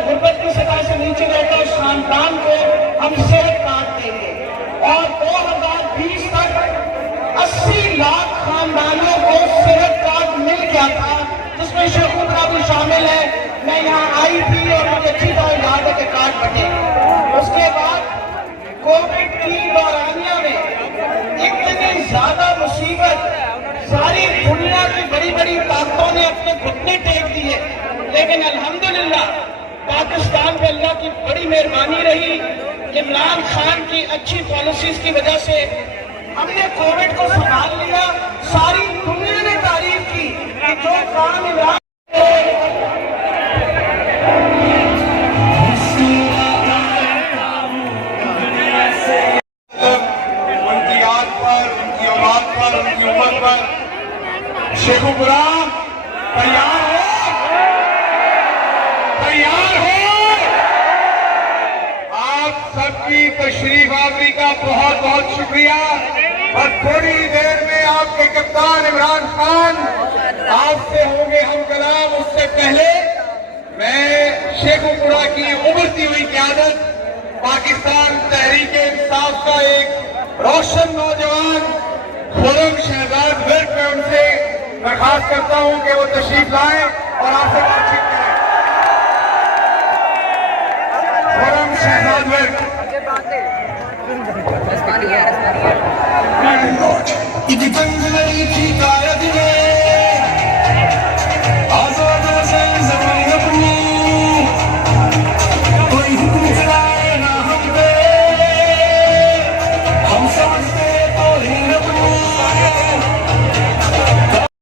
गुर्बत की सतह से नीचे रहता उस खानदान को हम सेहत कार्ड देंगे और 2020 तक 80 लाख खानदानों को सेहत कार्ड मिल गया था, जिसमें शेख उमरा भी शामिल है। मैं यहाँ आई थी और मुझे अच्छी तरह याद है कि कार्ड बटे। उसके बाद कोविड की दौरानिया में इतनी ज्यादा मुसीबत, सारी दुनिया की बड़ी बड़ी ताकतों ने अपने घुटने टेक दिए, लेकिन अल्हम्दुलिल्लाह पाकिस्तान पे अल्लाह की बड़ी मेहरबानी रही। इमरान खान की अच्छी पॉलिसीज की वजह से हमने कोविड को संभाल लिया। सारी दुनिया ने तारीफ की कि जो काम इमरान उनकी याद पर, उनकी औलाद पर, उनकी उम्र पर शेख उमरा तैयार हो, तैयार हो। आप सबकी तशरीफ आवरी का बहुत बहुत शुक्रिया। और थोड़ी देर में आपके कप्तान इमरान खान आपसे होंगे हम कलाम। उससे पहले मैं शेख उमरा की उभरती हुई क़यादत, पाकिस्तान तहरीक इंसाफ का एक रोशन नौजवान खुर्रम शहजाद विर्क, मैं उनसे दरखास्त करता हूं कि वो तशरीफ लाएं और आपसे बातचीत करें। खुर्रम शहजाद विर्क। Lord,